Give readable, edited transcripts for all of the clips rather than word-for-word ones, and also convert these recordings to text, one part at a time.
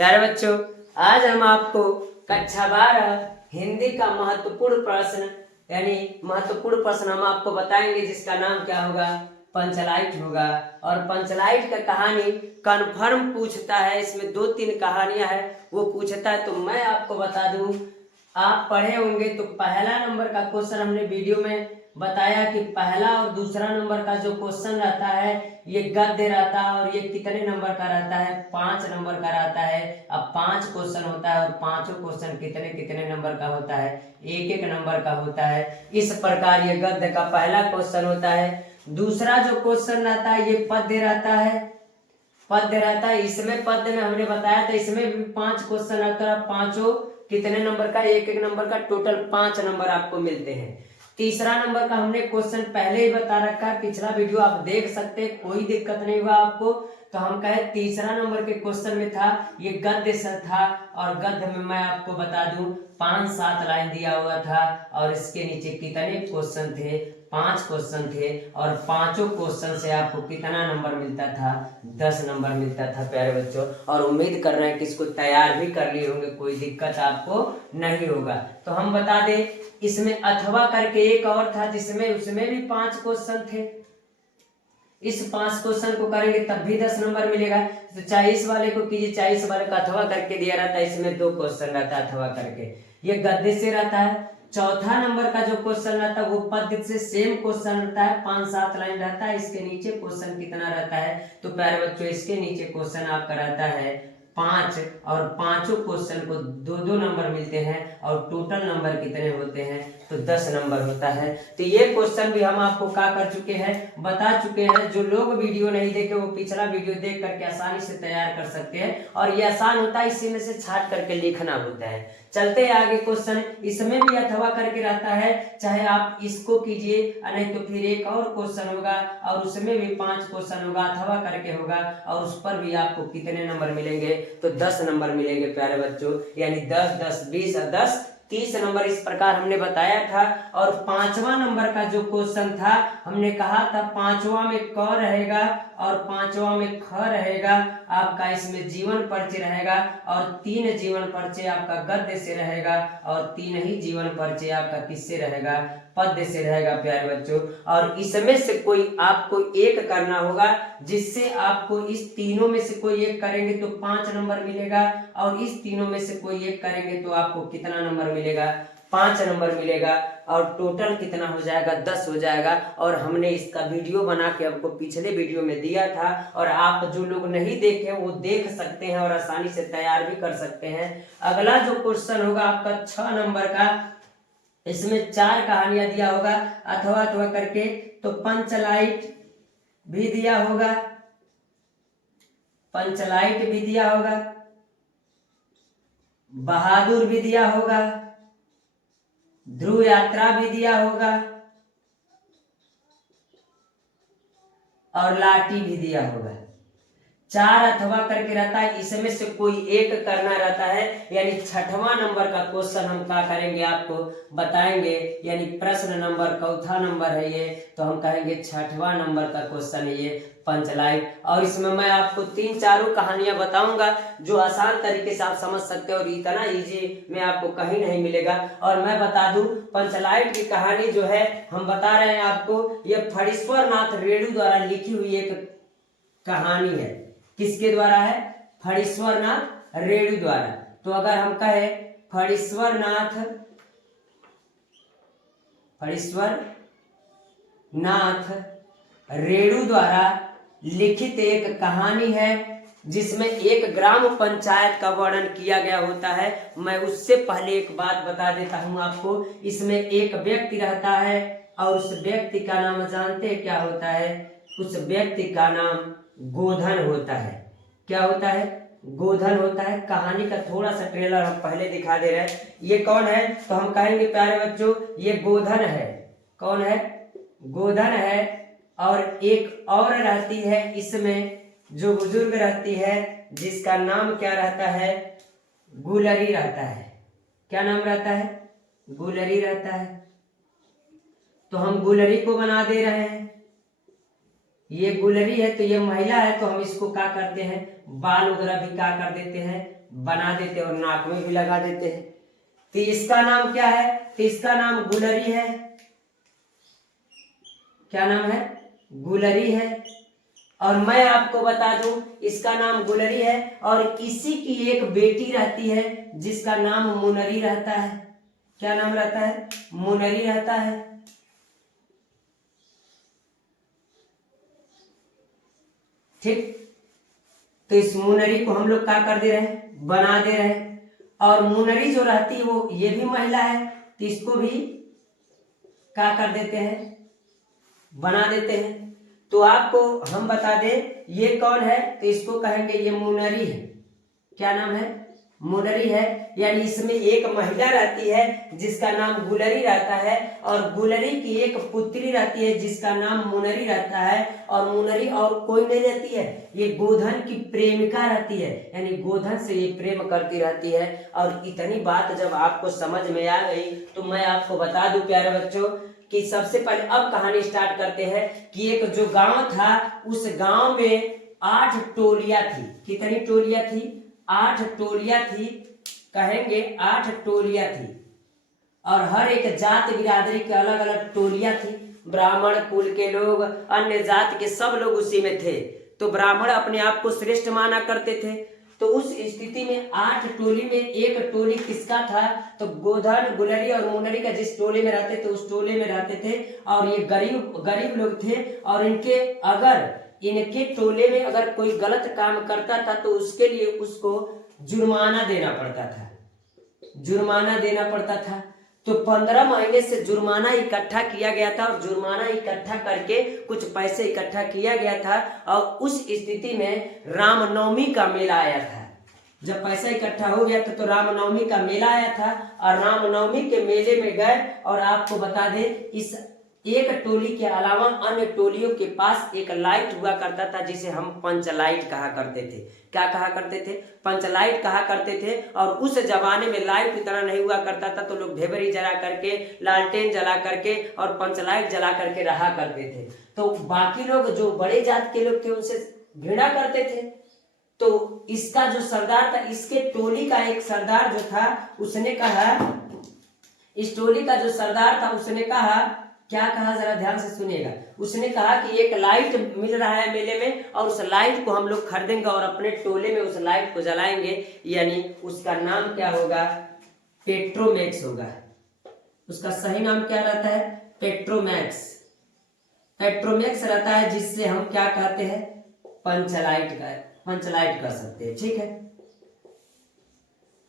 प्यारे बच्चों, आज हम आपको कक्षा 12 हिंदी का महत्वपूर्ण प्रश्न हम आपको बताएंगे, जिसका नाम क्या होगा, पंचलाइट होगा। और पंचलाइट का कहानी कन्फर्म पूछता है। इसमें 2-3 कहानियां हैं, वो पूछता है। तो मैं आपको बता दूं, आप पढ़े होंगे तो पहला नंबर का क्वेश्चन हमने वीडियो में बताया कि पहला और दूसरा नंबर का जो क्वेश्चन रहता है ये गद्य रहता है, और ये कितने नंबर का रहता है, 5 नंबर का रहता है। अब 5 क्वेश्चन होता है और पांचों क्वेश्चन कितने कितने नंबर का होता है, 1-1 नंबर का होता है। इस प्रकार ये गद्य का पहला क्वेश्चन होता है। दूसरा जो क्वेश्चन रहता है ये पद्य रहता है। इसमें पद्य में हमने बताया था, इसमें भी 5 क्वेश्चन रहता है। पांचों कितने नंबर का, 1-1 नंबर का, टोटल 5 नंबर आपको मिलते हैं। तीसरा नंबर का हमने क्वेश्चन पहले ही बता रखा है, पिछला वीडियो आप देख सकते हैं, कोई दिक्कत नहीं हुआ आपको। तो हम कहे तीसरा नंबर के क्वेश्चन में था ये गद्य से था, और गद्य में मैं आपको बता दूं 5-7 लाइन दिया हुआ था, और इसके नीचे कितने क्वेश्चन थे, 5 क्वेश्चन थे। और पांचों क्वेश्चन से आपको कितना नंबर मिलता था, 10 नंबर मिलता था प्यारे बच्चों। और उम्मीद कर रहे हैं कि इसको तैयार भी कर लिए होंगे, कोई दिक्कत आपको नहीं होगा। तो हम बता दें, इसमें अथवा करके एक और था, जिसमें उसमें भी 5 क्वेश्चन थे। इस 5 क्वेश्चन को करेंगे तब भी 10 नंबर मिलेगा। तो चाहे इस वाले को कीजिए, चाहे इस वाले का अथवा करके दिया रहता है। इसमें 2 क्वेश्चन रहता है अथवा करके, ये गद्य से रहता है। चौथा नंबर का जो क्वेश्चन रहता है वो पद्य से सेम क्वेश्चन रहता है, 5-7 लाइन रहता है। इसके नीचे क्वेश्चन कितना रहता है, तो प्यारे बच्चों इसके नीचे क्वेश्चन आपका रहता है 5, और पांचों क्वेश्चन को 2-2 नंबर मिलते हैं, और टोटल नंबर कितने होते हैं, तो 10 नंबर होता है। तो ये क्वेश्चन भी हम आपको क्या कर चुके हैं, बता चुके हैं। जो लोग वीडियो नहीं देखे वो पिछला वीडियो देख करके आसानी से तैयार कर सकते हैं, और ये आसान होता है, इसी में से छाट करके लिखना होता है। चलते हैं आगे क्वेश्चन। इसमें भी अथवा करके रहता है, चाहे आप इसको कीजिए, नहीं तो फिर एक और क्वेश्चन होगा, और उसमें भी 5 क्वेश्चन होगा, अथवा करके होगा, और उस पर भी आपको कितने नंबर मिलेंगे, तो 10 नंबर मिलेंगे प्यारे बच्चों। यानी 10, 10, 20 और 10, 30 नंबर इस प्रकार हमने बताया था। और 5वां नंबर का जो क्वेश्चन था, हमने कहा था 5वां में क रहेगा और 5वां में ख रहेगा आपका। इसमें जीवन परिचय रहेगा, और 3 जीवन परिचय आपका गद्य से रहेगा, और 3 ही जीवन परिचय आपका किससे रहेगा, पद्य से रहेगा प्यारे बच्चों। और इसमें से कोई आपको एक करना होगा, जिससे आपको इस तीनों में से कोई एक करेंगे तो 5 नंबर मिलेगा, और इस तीनों में से कोई एक करेंगे तो आपको कितना नंबर मिलेगा, 5 नंबर मिलेगा। और टोटल कितना हो जाएगा, 10 हो जाएगा। और हमने इसका वीडियो बना के आपको पिछले वीडियो में दिया था, और आप जो लोग नहीं देखे वो देख सकते हैं, और आसानी से तैयार भी कर सकते हैं। अगला जो क्वेश्चन होगा आपका 6 नंबर का, इसमें 4 कहानियां दिया होगा अथवा अथवा करके। तो पंचलाइट भी दिया होगा, पंचलाइट भी दिया होगा, बहादुर भी दिया होगा, ध्रुव यात्रा भी दिया होगा, और लाठी भी दिया होगा। 4 अथवा करके रहता है, इसमें से कोई एक करना रहता है। यानी 6वां नंबर का क्वेश्चन हम क्या करेंगे, आपको बताएंगे। यानी प्रश्न नंबर 4था नंबर है ये, तो हम कहेंगे 6वां नंबर का क्वेश्चन है ये पंचलाइट। और इसमें मैं आपको 3-4 कहानियां बताऊंगा, जो आसान तरीके से आप समझ सकते हैं, और इतना इजी में आपको कहीं नहीं मिलेगा। और मैं बता दूं, पंचलाइट की कहानी जो है हम बता रहे हैं आपको, ये फणीश्वर नाथ रेणु द्वारा लिखी हुई एक कहानी है। किसके द्वारा है, फणीश्वर नाथ रेणु द्वारा। तो अगर हम कहे फणीश्वर नाथ रेणु द्वारा लिखित एक कहानी है, जिसमें एक ग्राम पंचायत का वर्णन किया गया होता है। मैं उससे पहले एक बात बता देता हूं आपको। इसमें एक व्यक्ति रहता है, और उस व्यक्ति का नाम जानते हैं क्या होता है, उस व्यक्ति का नाम गोधन होता है। क्या होता है, गोधन होता है। कहानी का थोड़ा सा ट्रेलर हम पहले दिखा दे रहे हैं। ये कौन है, तो हम कहेंगे प्यारे बच्चों ये गोधन है। कौन है, गोधन है। और एक और रहती है इसमें, जो बुजुर्ग रहती है, जिसका नाम क्या रहता है, गुलरी रहता है। क्या नाम रहता है, गुलरी रहता है। तो हम गुलरी को बना दे रहे हैं। ये गुलरी है तो ये महिला है, तो हम इसको क्या करते हैं, बाल वगैरह भी क्या कर देते हैं, बना देते हैं और नाक में भी लगा देते हैं। तो इसका नाम क्या है, तो इसका नाम गुलरी है। क्या नाम है, गुलरी है। और मैं आपको बता दूं इसका नाम गुलरी है, और इसी की एक बेटी रहती है जिसका नाम मुनरी रहता है। क्या नाम रहता है, मुनरी रहता है। ठीक, तो इस मुनरी को हम लोग क्या कर दे रहे हैं, बना दे रहे हैं। और मुनरी जो रहती है वो ये भी महिला है, तो इसको भी क्या कर देते हैं, बना देते हैं। तो आपको हम बता दें ये कौन है, तो इसको कहेंगे ये मुनरी है। क्या नाम है, मुनरी है। यानी इसमें एक महिला रहती है जिसका नाम गुलरी रहता है, और गुलरी की एक पुत्री रहती है जिसका नाम मुनरी रहता है। और मुनरी और कोई नहीं रहती है, ये गोधन की प्रेमिका रहती है, यानी गोधन से ये प्रेम करती रहती है। और इतनी बात जब आपको समझ में आ गई तो मैं आपको बता दूं प्यारे बच्चों कि सबसे पहले अब कहानी स्टार्ट करते हैं कि एक जो गांव था उस गांव में 8 टोलियां थी। कितनी टोलियां थी, 8 टोलियां थी, कहेंगे 8 टोलियां थी। और हर एक जात बिरादरी के अलग अलग टोलियां थी। ब्राह्मण कुल के लोग, अन्य जात के सब लोग उसी में थे। तो ब्राह्मण अपने आप को श्रेष्ठ माना करते थे। तो उस स्थिति में 8 टोली में एक टोली किसका था, तो गोधन, गुलरी और मुनरी का जिस टोले में रहते थे उस टोले में रहते थे। और ये गरीब लोग थे, और इनके टोले में अगर कोई गलत काम करता था तो उसके लिए उसको जुर्माना देना पड़ता था, जुर्माना देना पड़ता था। तो 15 महीने से जुर्माना इकट्ठा किया गया था, और जुर्माना इकट्ठा करके कुछ पैसे इकट्ठा किया गया था। और उस स्थिति में रामनवमी का मेला आया था। जब पैसा इकट्ठा हो गया था तो रामनवमी का मेला आया था, और रामनवमी के मेले में गए। और आपको बता दें इस एक टोली के अलावा अन्य टोलियों के पास एक लाइट हुआ करता था जिसे हम पंचलाइट कहा करते थे। क्या कहा करते थे, पंचलाइट कहा करते थे। और उस जमाने में लाइट इतना नहीं हुआ करता था, तो लोग ढेबरी जला करके, लालटेन जला करके और पंचलाइट जला करके रहा करते थे। तो बाकी लोग जो बड़े जात के लोग थे उनसे घृणा करते थे। तो इसका जो सरदार था, इसके टोली का एक सरदार जो था उसने कहा, इस टोली का जो सरदार था उसने कहा, क्या कहा जरा ध्यान से सुनिएगा। उसने कहा कि एक लाइट मिल रहा है मेले में, और उस लाइट को हम लोग खरीदेंगे और अपने टोले में उस लाइट को जलाएंगे। यानी उसका नाम क्या होगा, पेट्रोमैक्स होगा। उसका सही नाम क्या रहता है, पेट्रोमैक्स। पेट्रोमैक्स रहता है, जिससे हम क्या कहते हैं, पंचलाइट कर सकते हैं। ठीक है,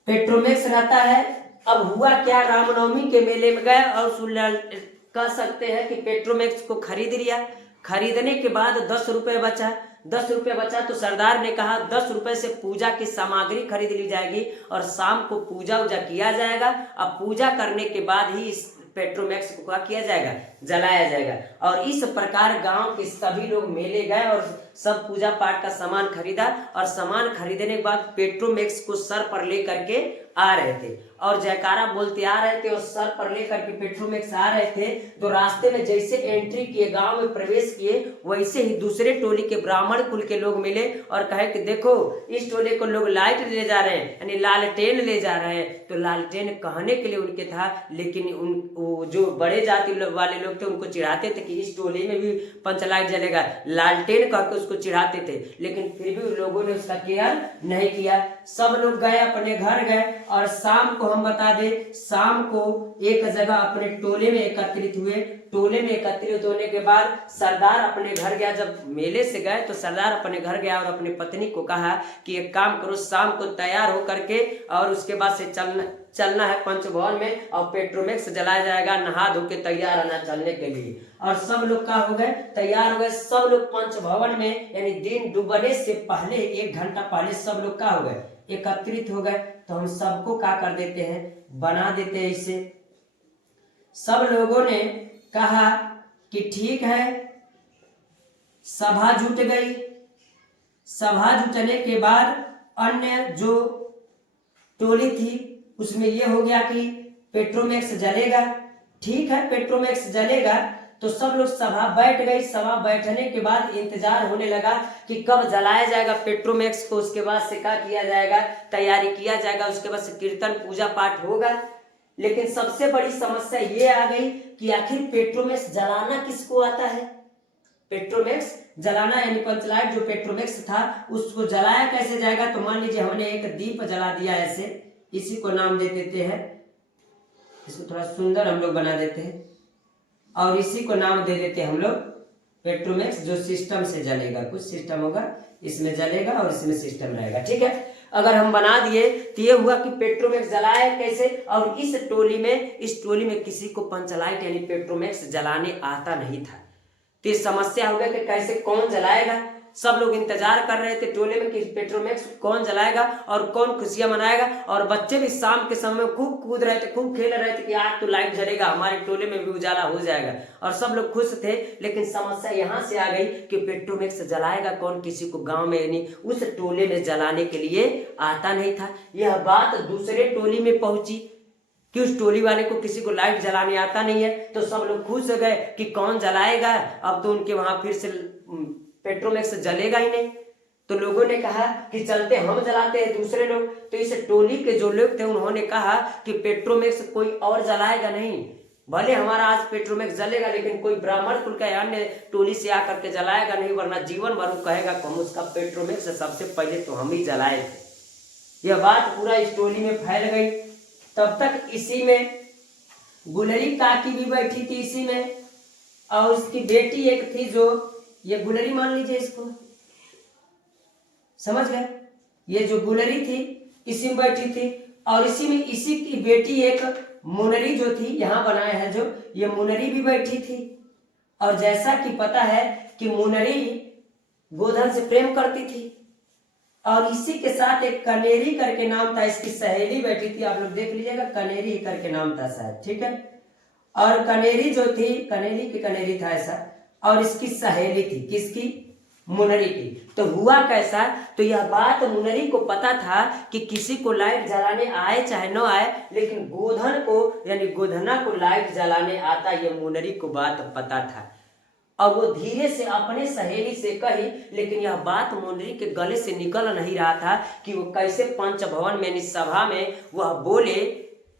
पेट्रोमैक्स रहता है। अब हुआ क्या, रामनवमी के मेले में गए और कह सकते हैं कि पेट्रोमैक्स को खरीद लिया। खरीदने के बाद 10 रुपए बचा। 10 रुपए बचा तो सरदार ने कहा 10 रुपए से पूजा की सामग्री खरीद ली जाएगी, और शाम को पूजा उजा किया जाएगा। अब पूजा करने के बाद ही इस पेट्रोमैक्स को क्या किया जाएगा, जलाया जाएगा। और इस प्रकार गांव के सभी लोग मेले गए और सब पूजा पाठ का सामान खरीदा। और सामान खरीदने के बाद पेट्रोमैक्स को सर पर लेकर के आ रहे थे, और जयकारा बोलते आ रहे थे, और सर पर लेकर के पेट्रोमैक्स आ रहे थे। तो रास्ते में जैसे एंट्री किए, गांव में प्रवेश किए, वैसे ही दूसरे टोली के ब्राह्मण कुल के लोग मिले और कहे कि देखो इस टोले को लोग लाइट ले जा रहे हैं, यानी लालटेन ले जा रहे हैं। तो लालटेन कहने के लिए उनके था, लेकिन वो जो बड़े जाति वाले लोग थे उनको चिढ़ाते थे कि इस टोले में भी पंचलाइट जलेगा, लालटेन कह के उसको चिढ़ाते थे। लेकिन फिर भी उन लोगों ने उसका केयर नहीं किया। सब लोग गए, अपने घर गए, और शाम को हम बता दें, शाम को एक जगह अपने टोले में एकत्रित हुए। टोले में एकत्रित होने के बाद सरदार अपने घर गया। जब मेले से गए तो सरदार अपने घर गया और अपनी पत्नी को कहा कि एक काम करो, शाम को तैयार हो करके और उसके बाद से चलना है पंचभवन में, और पेट्रोमैक्स जलाया जाएगा, नहा धो के तैयार रहना चलने के लिए। और सब लोग क्या हो गए, तैयार हो गए। सब लोग पंचभवन में, यानी दिन डूबने से पहले 1 घंटा पहले सब लोग क्या हो गए, एकत्रित हो गए। तो हम सबको क्या कर देते हैं, बना देते हैं इसे। सब लोगों ने कहा कि ठीक है, सभा जुट गई। सभा जुटने के बाद अन्य जो टोली थी उसमें यह हो गया कि पेट्रोमैक्स जलेगा। ठीक है, पेट्रोमैक्स जलेगा। तो सब लोग सभा बैठ गई। सभा बैठने के बाद इंतजार होने लगा कि कब जलाया जाएगा पेट्रोमैक्स को, उसके बाद से क्या किया जाएगा, तैयारी किया जाएगा, उसके बाद से कीर्तन पूजा पाठ होगा। लेकिन सबसे बड़ी समस्या ये आ गई कि आखिर पेट्रोमैक्स जलाना किसको आता है। पेट्रोमैक्स जलाना यानी पंचलाइट जो पेट्रोमैक्स था उसको जलाया कैसे जाएगा। तो मान लीजिए हमने एक दीप जला दिया ऐसे, इसी को नाम दे देते हैं, इसको थोड़ा सुंदर हम लोग बना देते हैं और इसी को नाम दे देते हैं हम लोग पेट्रोमैक्स, जो सिस्टम से जलेगा। कुछ सिस्टम होगा, इसमें जलेगा और इसमें सिस्टम रहेगा, ठीक है। अगर हम बना दिए तो ये हुआ कि पेट्रोमैक्स जलाए कैसे। और इस टोली में किसी को पंचलाइट यानी पेट्रोमैक्स जलाने आता नहीं था। तो ये समस्या हो गया कि कैसे कौन जलाएगा। सब लोग इंतजार कर रहे थे टोले में कि पेट्रोमैक्स कौन जलाएगा और कौन खुशियां मनाएगा। और बच्चे भी शाम के समय खूब कूद रहे थे, खूब खेल रहे थे कि आज तो लाइट जलेगा, हमारे टोले में भी उजाला हो जाएगा और सब लोग खुश थे। लेकिन समस्या यहाँ से आ गई कि पेट्रोमैक्स जलाएगा कौन, किसी को गांव में यानी उस टोले में जलाने के लिए आता नहीं था। यह बात दूसरे टोली में पहुंची कि उस टोली वाले को किसी को लाइट जलाने आता नहीं है। तो सब लोग खुश हो गए कि कौन जलाएगा, अब तो उनके वहां फिर से पेट्रोमैक्स जलेगा ही नहीं। तो लोगों ने कहा कि चलते हम जलाते हैं दूसरे लोग। तो इस टोली के जो लोग थे उन्होंने कहा कि पेट्रोमैक्स कोई और जलाएगा नहीं, भले हमारा आज पेट्रोमैक्स जलेगा लेकिन कोई ब्राह्मण कुल का अन्य टोली से आकर के जलाएगा नहीं, वरना जीवन भर वो कहेगा कि हम उसका पेट्रोमैक्स सबसे पहले तो हम ही जलाए थे। यह बात पूरा इस टोली में फैल गई। तब तक इसी में गुलरी काकी भी बैठी थी इसी में, और उसकी बेटी एक थी, जो ये गुलरी मान लीजिए इसको, समझ गए। ये जो गुलरी थी इसी में बैठी थी और इसी में इसी की बेटी एक मुनरी जो थी, यहाँ बनाया है जो, ये मुनरी भी बैठी थी। और जैसा कि पता है कि मुनरी गोधन से प्रेम करती थी और इसी के साथ एक कनेरी करके नाम था, इसकी सहेली बैठी थी, आप लोग देख लीजिएगा, कनेरी करके नाम था शायद, ठीक है। और कनेरी जो थी, कनेरी की कनेरी था ऐसा, और इसकी सहेली थी, किसकी, मुनरी की। तो हुआ कैसा, तो यह बात मुनरी को पता था कि किसी को लाइट जलाने आए चाहे न आए, लेकिन गोधन को यानी गोधना को लाइट जलाने आता, यह मुनरी को बात पता था। और वो धीरे से अपने सहेली से कही, लेकिन यह बात मुनरी के गले से निकल नहीं रहा था कि वो कैसे पंच भवन में यानी सभा में वह बोले,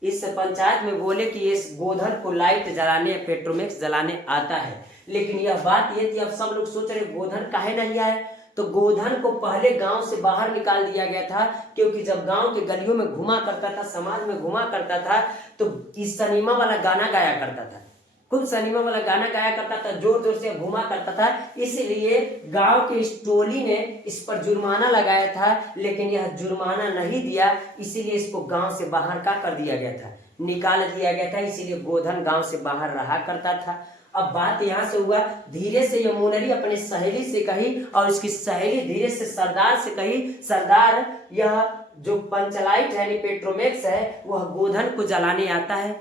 इस पंचायत में बोले कि इस गोधन को लाइट जलाने पेट्रोमैक्स जलाने आता है। लेकिन यह बात ये थी, अब सब लोग सोच रहे गोधन काहे नहीं आया। तो गोधन को पहले गांव से बाहर निकाल दिया गया था, क्योंकि जब गांव के गलियों में घुमा करता था, समाज में घुमा करता था, तो इस सनीमा वाला गाना गाया करता था, खुद सनीमा वाला गाना गाया करता था, जोर जोर से घुमा करता था। इसलिए गांव के इस टोली ने इस पर जुर्माना लगाया था, लेकिन यह जुर्माना नहीं दिया, इसीलिए इसको गांव से बाहर का कर दिया गया था, निकाल दिया गया था। इसीलिए गोधन गांव से बाहर रहा करता था। अब बात यहाँ से हुआ, धीरे से यह मुनरी अपने सहेली से कही और इसकी सहेली धीरे से सरदार से कही, सरदार यह जो पंचलाइट है पेट्रोमैक्स है वह गोधन को जलाने आता है।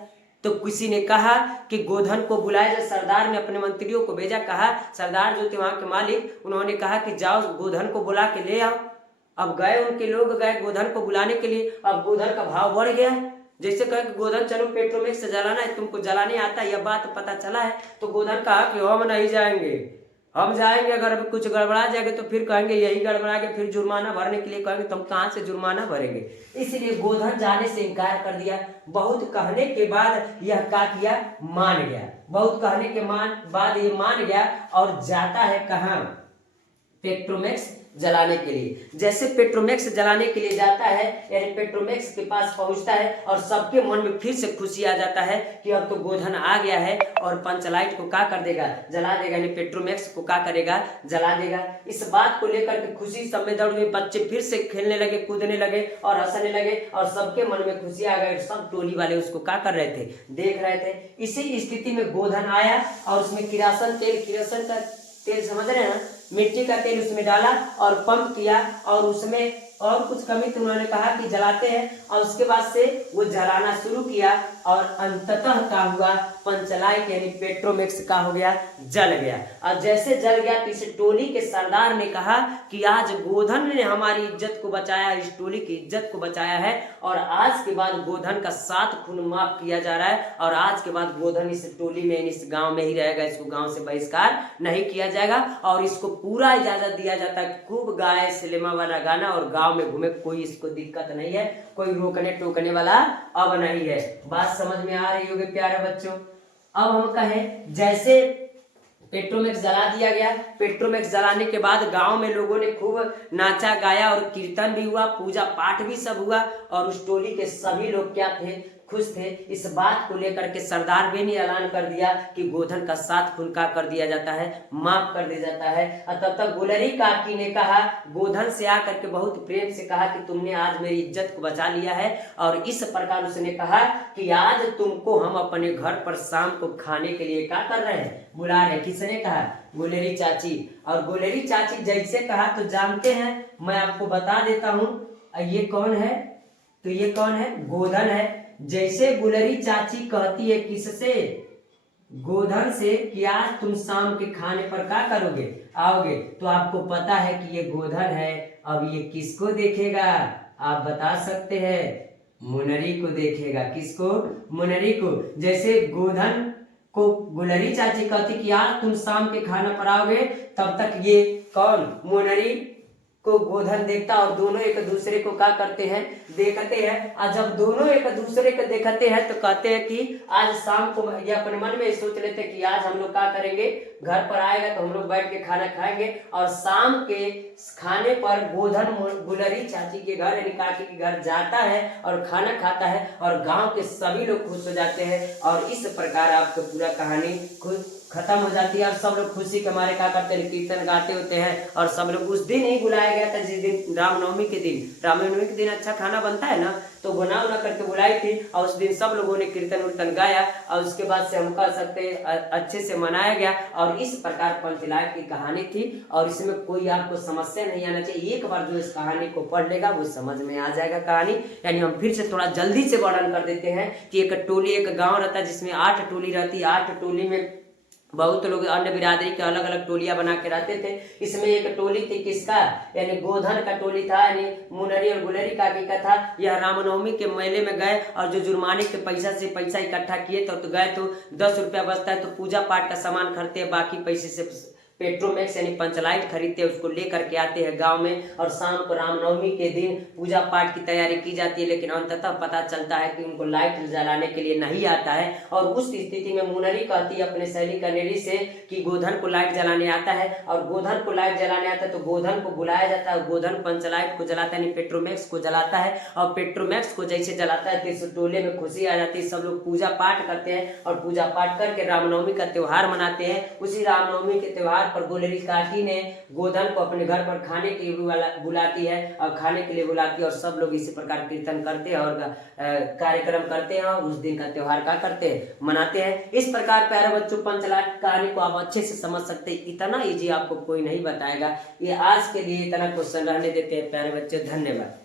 तो किसी ने कहा कि गोधन को बुलाया जाए। सरदार ने अपने मंत्रियों को भेजा, कहा सरदार जो थे वहां के मालिक, उन्होंने कहा कि जाओ गोधन को बुला के ले आओ। अब गए, उनके लोग गए गोधन को बुलाने के लिए। अब गोधन का भाव बढ़ गया, जैसे कहे कि गोधन चलो पेट्रोमैक्स जलाना है, तुमको जलाने आता है, यह बात पता चला है। तो गोधन कहा कि हम नहीं जाएंगे, हम जाएंगे अगर अभी कुछ गड़बड़ा जाएगा तो फिर कहेंगे यही गड़बड़ा गया, फिर जुर्माना भरने के लिए कहेंगे तुम कहाँ से जुर्माना भरेंगे। इसलिए गोधन जाने से इनकार कर दिया। बहुत कहने के बाद यह क्या किया, मान गया। बहुत कहने के बाद ये मान गया और जाता है कहाँ, पेट्रोमैक्स जलाने के लिए। जैसे पेट्रोमैक्स जलाने के लिए जाता है यानी पेट्रोमैक्स के पास पहुंचता है और सबके मन में फिर से खुशी आ जाता है कि अब तो गोधन आ गया है और पंचलाइट को क्या कर देगा, जला देगा, यानी पेट्रोमैक्स को क्या करेगा, जला देगा। इस बात को लेकर के खुशी सब में दौड़ गई, बच्चे फिर से खेलने लगे, कूदने लगे और हंसने लगे और सबके मन में खुशी आ गई। सब टोली वाले उसको क्या कर रहे थे, देख रहे थे। इसी स्थिति में गोधन आया और उसमें किरासन का तेल समझ रहे हैं, मिट्टी का तेल उसमें डाला और पंप किया और उसमें और कुछ कमी तो उन्होंने कहा कि जलाते हैं, और उसके बाद से वो जलाना शुरू किया और अंततः क्या हुआ, पंचलाइट यानी पेट्रोमेक्स का हो गया, जल गया। और जैसे जल गया तो इस टोली के सरदार ने कहा कि आज गोधन ने हमारी इज्जत को बचाया, इस टोली की इज्जत को बचाया है, और आज के बाद गोधन का 7 खून माफ किया जा रहा है, और आज के बाद गोधन इस टोली में इस गांव में ही रहेगा, इसको गांव से बहिष्कार नहीं किया जाएगा, और इसको पूरा इजाजत दिया जाता है खूब गाए सिनेमा वाला गाना और गांव में घूमे, कोई इसको दिक्कत नहीं है, कोई रोकने टोकने वाला अब नहीं है। बात समझ में आ रही होगी प्यारे बच्चों। अब हम कहें जैसे पेट्रोमेक्स जला दिया गया, पेट्रोमेक्स जलाने के बाद गांव में लोगों ने खूब नाचा गाया और कीर्तन भी हुआ, पूजा पाठ भी सब हुआ, और उस टोली के सभी लोग क्या थे, खुश थे। इस बात को लेकर के सरदार भी ने ऐलान कर दिया कि गोधन का 7 खून का कर दिया जाता है, माफ कर दिया जाता है। और तब तक गुलरी काकी ने कहा, गोधन से आकर के बहुत प्रेम से कहा कि तुमने आज मेरी इज्जत को बचा लिया है, और इस प्रकार उसने कहा कि आज तुमको हम अपने घर पर शाम को खाने के लिए क्या कर रहे हैं, बुला रहे। किसने कहा, गुलरी चाची। और गुलरी चाची जैसे कहा तो जानते हैं, मैं आपको बता देता हूँ ये कौन है, तो ये कौन है, गोधन है। जैसे गुलरी चाची कहती है किससे, गोधन से, कि आज तुम शाम के खाने पर क्या करोगे, आओगे, तो आपको पता है कि ये गोधन है। अब ये किसको देखेगा, आप बता सकते हैं, मुनरी को देखेगा। किसको, मुनरी को। जैसे गोधन को गुलरी चाची कहती कि आज तुम शाम के खाना पर आओगे, तब तक ये कौन, मुनरी को गोधन देखता, और दोनों एक दूसरे को क्या करते हैं, देखते हैं। और जब दोनों एक दूसरे को देखते हैं तो कहते हैं कि आज शाम को, ये अपने मन में सोच लेते कि आज हम लोग क्या करेंगे, घर पर आएगा तो हम लोग बैठ के खाना खाएंगे। और शाम के खाने पर गोधन गुलरी चाची के घर यानी काकी के घर जाता है और खाना खाता है, और गांव के सभी लोग खुश हो जाते हैं। और इस प्रकार आपको पूरा कहानी खुद खत्म हो जाती है, और सब लोग खुशी के मारे क्या करते हैं, कीर्तन गाते होते हैं। और सब लोग उस दिन ही बुलाया गया था जिस दिन रामनवमी के दिन, रामनवमी के दिन अच्छा खाना बनता है ना, तो बना उना करके बुलाई थी, और उस दिन सब लोगों ने कीर्तन उर्तन गाया, और उसके बाद से हम कह सकते अच्छे से मनाया गया। और इस प्रकार पंचलाइट की कहानी थी, और इसमें कोई आपको समस्या नहीं आना चाहिए। एक बार जो इस कहानी को पढ़ लेगा वो समझ में आ जाएगा कहानी। यानी हम फिर से थोड़ा जल्दी से वर्णन कर देते हैं कि एक टोली, एक गाँव रहता है जिसमें 8 टोली रहती है। 8 टोली में बहुत लोग अन्य बिरादरी के अलग अलग टोलियां बना के रहते थे। इसमें एक टोली थी किसका, यानी गोधन का टोली था, यानी मुनरी और गुलरी काकी का था। यह रामनवमी के मेले में गए और जो जुर्माने के पैसा से पैसा इकट्ठा किए तो गए, तो 10 रुपया बचता है तो पूजा पाठ का सामान खरीदते हैं, बाकी पैसे से पेट्रोमेक्स यानी पंचलाइट खरीदते हैं, उसको लेकर के आते हैं गांव में, और शाम को रामनवमी के दिन पूजा पाठ की तैयारी की जाती है। लेकिन अंततः पता चलता है कि उनको लाइट जलाने के लिए नहीं आता है, और उस स्थिति में मुनरी कहती है अपने सहेली कनेरी से कि गोधन को लाइट जलाने आता है, और गोधन को लाइट जलाने आता है तो गोधन को बुलाया जाता है। गोधन पंचलाइट को जलाता है, यानी पेट्रोमेक्स को जलाता है, और पेट्रोमेक्स को जैसे जलाता है तो इस टोले में खुशी आ जाती है। सब लोग पूजा पाठ करते हैं, और पूजा पाठ करके रामनवमी का त्योहार मनाते हैं। उसी रामनवमी के त्योहार पर गुलरी काकी ने गोधन को अपने घर पर खाने के लिए बुलाती है, और खाने के लिए बुलाती है, और सब लोग इसी प्रकार कीर्तन करते हैं और कार्यक्रम करते हैं, और उस दिन का त्योहार क्या करते हैं, मनाते हैं। इस प्रकार प्यारे बच्चों पंचलाइट कहानी को आप अच्छे से समझ सकते हैं। इतना ईजी आपको कोई नहीं बताएगा। ये आज के लिए इतना क्वेश्चन रहने देते हैं प्यारे बच्चों। धन्यवाद।